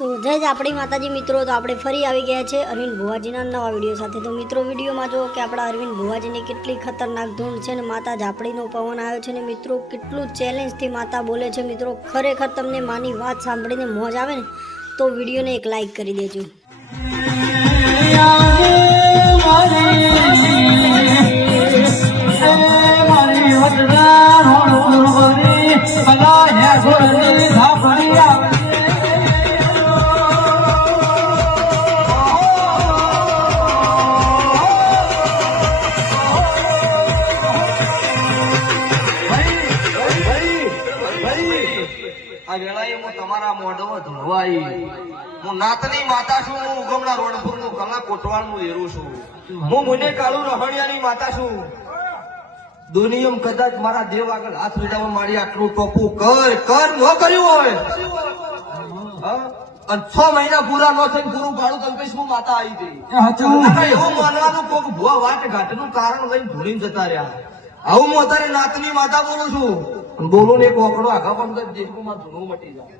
તો જય આપણી માતાજી મિત્રો, તો આપણે ફરી આવી ગયા છે અરવિંદ ભુવાજીના નવા વિડીયો સાથે। તો મિત્રો વિડીયોમાં જો કે આપણા અરવિંદ ભુવાજીની કેટલી ખતરનાક ધૂન છે ને માતા ઝાપડીનો પવન આવ્યો છે ને મિત્રો કેટલું ચેલેન્જથી માતા બોલે છે। મિત્રો ખરેખર તમને માની વાત સાંભળીને મોજ આવે ને તો વિડીયોને એક લાઈક કરી દેજો। આ વેળાએ હું તમારા મોઢો ધોવાઈ હું નાતની માતા છું। હું ઉગમના રોડપુર નું કલા કોટવાળ નું એરું છું। હું મુને કાળુ રહણિયાની માતા છું। દુનિયમ કદાચ મારા દેવ આગળ હાથ મિલાવવા મારી આટલું ટોપું કર ન કર્યું હોય અને 6 મહિના પૂરા ન થઈને પૂરું ભાડું કલ્પેશ હું માતા આવી હતી એવું માનવાનું કોક ભુવા વાટ ઘાટનું કારણ લઈને ભૂલીને જતા રહ્યા। આવું હું અત્યારે નાતની માતા બોલું છું। બોલો ને એક ઓકડો આગા પણ જેટલું માં ધૂણું મટી જાય।